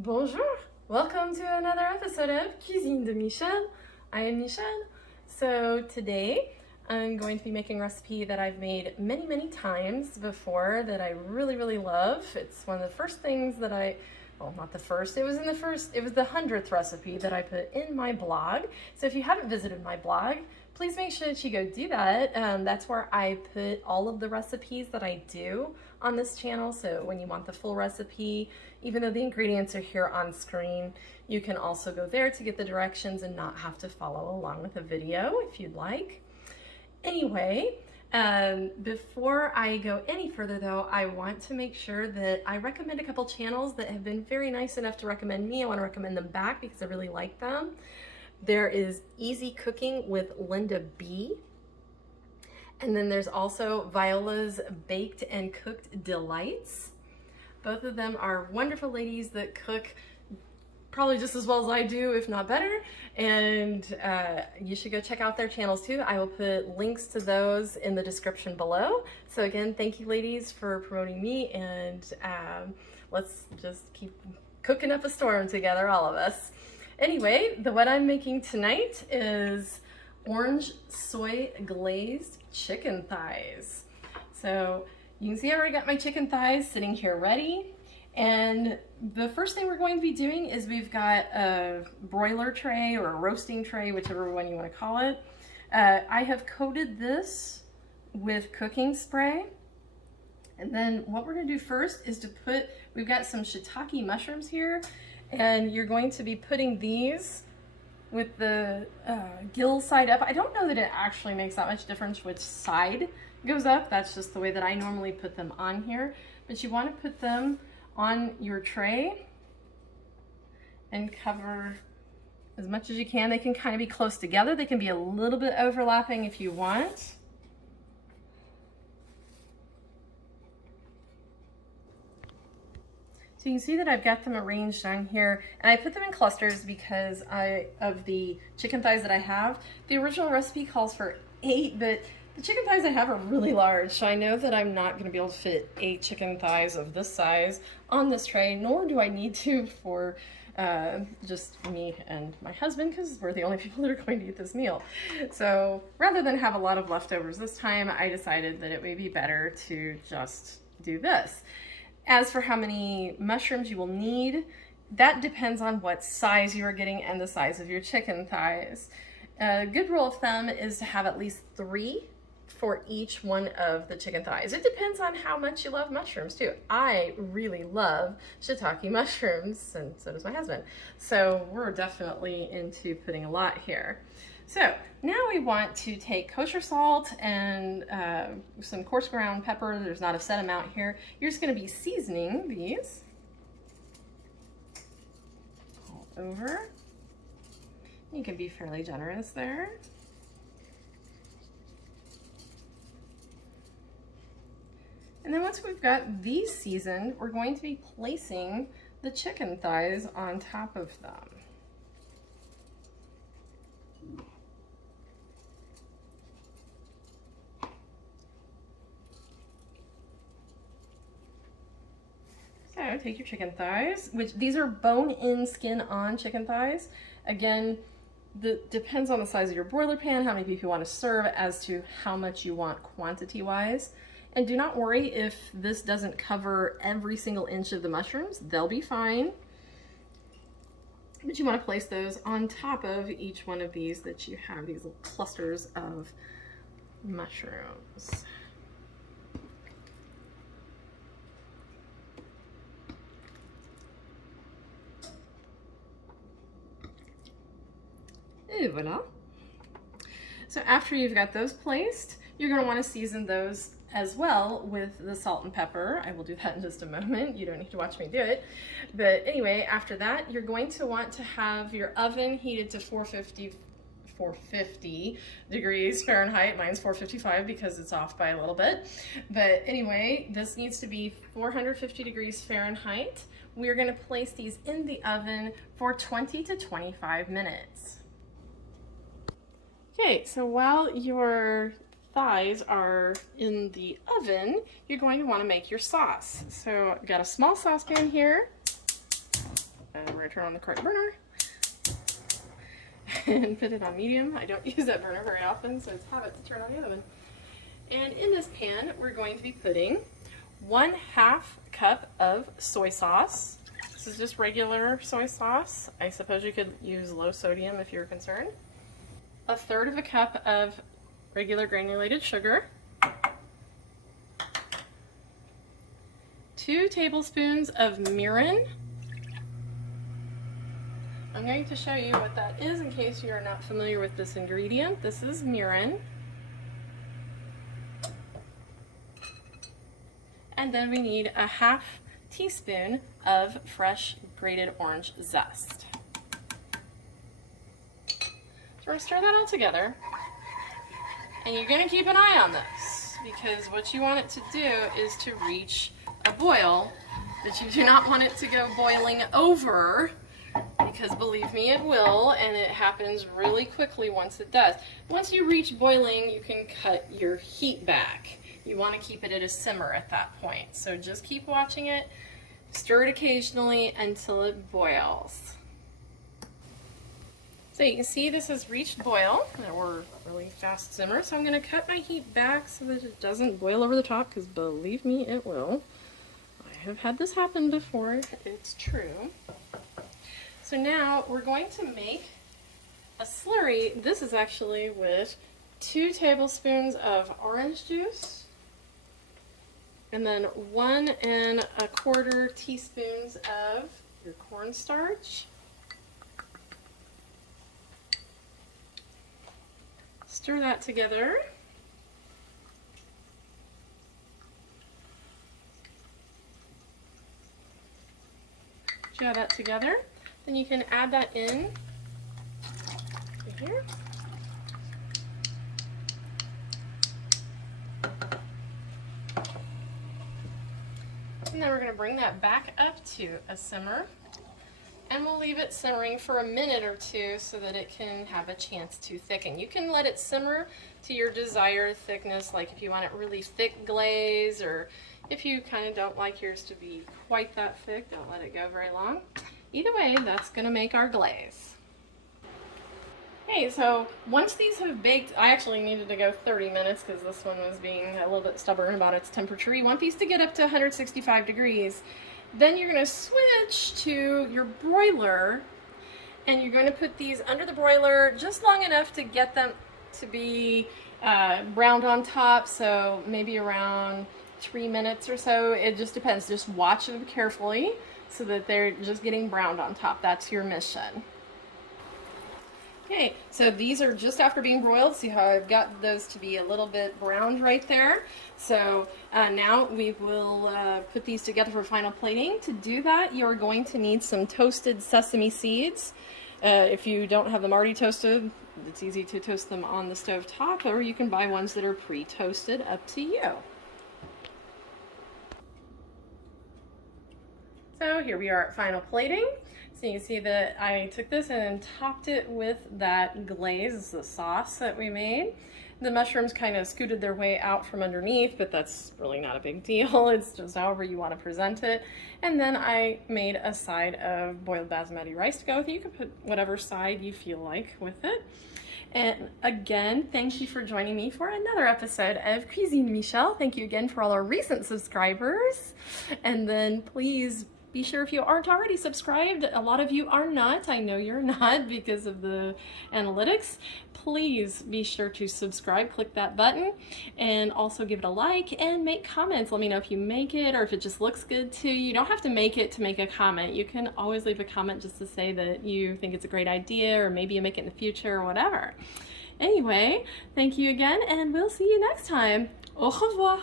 Bonjour! Welcome to another episode of Cuisine de Michel. I am Michel. So today I'm going to be making a recipe that I've made many times before that I really love. It's one of the first things that well, not the first, it was the 100th recipe that I put in my blog. So if you haven't visited my blog, please make sure that you go do that. That's where I put all of the recipes that I do on this channel. So when you want the full recipe, even though the ingredients are here on screen, you can also go there to get the directions and not have to follow along with a video if you'd like. Anyway, before I go any further though, I want to make sure that I recommend a couple channels that have been very nice enough to recommend me. I want to recommend them back because I really like them. There is Easy Cooking with Linda B. And then there's also Viola's Baked and Cooked Delights. Both of them are wonderful ladies that cook probably just as well as I do, if not better. And you should go check out their channels too. I will put links to those in the description below. So again, thank you ladies for promoting me, and let's just keep cooking up a storm together, all of us. Anyway, what I'm making tonight is Orange-Soy glazed chicken thighs. So you can see I already got my chicken thighs sitting here ready. And the first thing we're going to be doing is we've got a broiler tray or a roasting tray, whichever one you want to call it. I have coated this with cooking spray. And then what we're going to do first is we've got some shiitake mushrooms here, and you're going to be putting these with the gill side up. I don't know that it actually makes that much difference which side goes up. That's just the way that I normally put them on here. But you want to put them on your tray and cover as much as you can. They can kind of be close together. They can be a little bit overlapping if you want. So you can see that I've got them arranged on here, and I put them in clusters because of the chicken thighs that I have. The original recipe calls for 8, but the chicken thighs I have are really large, so I know that I'm not going to be able to fit 8 chicken thighs of this size on this tray, nor do I need to for just me and my husband, because we're the only people that are going to eat this meal. So rather than have a lot of leftovers this time, I decided that it would be better to just do this. As for how many mushrooms you will need, that depends on what size you are getting and the size of your chicken thighs. A good rule of thumb is to have at least 3 for each one of the chicken thighs. It depends on how much you love mushrooms too. I really love shiitake mushrooms, and so does my husband. So we're definitely into putting a lot here. So now we want to take kosher salt and some coarse ground pepper. There's not a set amount here. You're just going to be seasoning these all over. You can be fairly generous there. And then once we've got these seasoned, we're going to be placing the chicken thighs on top of them. So take your chicken thighs, which these are bone-in, skin-on chicken thighs. Again, depends on the size of your broiler pan, how many people you want to serve, as to how much you want quantity-wise. And do not worry if this doesn't cover every single inch of the mushrooms. They'll be fine. But you want to place those on top of each one of these that you have, these little clusters of mushrooms. Et voila. So after you've got those placed, you're going to want to season those as well with the salt and pepper. I will do that in just a moment. You don't need to watch me do it. But anyway, after that, you're going to want to have your oven heated to 450 degrees Fahrenheit. Mine's 455 because it's off by a little bit. But anyway, this needs to be 450 degrees Fahrenheit. We're going to place these in the oven for 20 to 25 minutes. Okay, so while your thighs are in the oven, you're going to want to make your sauce. So I've got a small saucepan here. we're going to turn on the correct burner and put it on medium. I don't use that burner very often, so it's a habit to turn on the other one. And in this pan, we're going to be putting 1/2 cup of soy sauce. This is just regular soy sauce. I suppose you could use low sodium if you're concerned. 1/3 cup of regular granulated sugar. 2 tablespoons of mirin. I'm going to show you what that is in case you are not familiar with this ingredient. This is mirin. And then we need 1/2 teaspoon of fresh grated orange zest. So we're going to stir that all together. And you're going to keep an eye on this, because what you want it to do is to reach a boil, but you do not want it to go boiling over, because believe me, it will, and it happens really quickly once it does. Once you reach boiling, you can cut your heat back. You want to keep it at a simmer at that point. So just keep watching it, stir it occasionally until it boils. So you can see this has reached boil, or really fast simmer, so I'm going to cut my heat back so that it doesn't boil over the top, because believe me, it will. I have had this happen before, it's true. So now we're going to make a slurry. This is actually with 2 tablespoons of orange juice, and then 1 1/4 teaspoons of your cornstarch. Stir that together. Jar that together. Then you can add that in here. And then we're going to bring that back up to a simmer, and we'll leave it simmering for a minute or 2 so that it can have a chance to thicken. You can let it simmer to your desired thickness, like if you want it really thick glaze, or if you kind of don't like yours to be quite that thick, don't let it go very long. Either way, that's going to make our glaze. Okay, so once these have baked, I actually needed to go 30 minutes because this one was being a little bit stubborn about its temperature. You want these to get up to 165 degrees. Then you're going to switch to your broiler, and you're going to put these under the broiler just long enough to get them to be browned on top, so maybe around 3 minutes or so. It just depends. Just watch them carefully so that they're just getting browned on top. That's your mission. Okay, so these are just after being broiled. See how I've got those to be a little bit browned right there? So now we will put these together for final plating. To do that, you're going to need some toasted sesame seeds. If you don't have them already toasted, it's easy to toast them on the stove top, or you can buy ones that are pre-toasted, up to you. So here we are at final plating. So you can see that I took this and topped it with that glaze. This is the sauce that we made. The mushrooms kind of scooted their way out from underneath, but that's really not a big deal. It's just however you want to present it. And then I made a side of boiled basmati rice to go with it. You can put whatever side you feel like with it. And again, thank you for joining me for another episode of Cuisine Michel. Thank you again for all our recent subscribers. And then please be sure, if you aren't already subscribed, a lot of you are not, I know you're not because of the analytics, please be sure to subscribe, click that button, and also give it a like and make comments. Let me know if you make it or if it just looks good to you. You don't have to make it to make a comment. You can always leave a comment just to say that you think it's a great idea, or maybe you make it in the future or whatever. Anyway, thank you again, and we'll see you next time. Au revoir.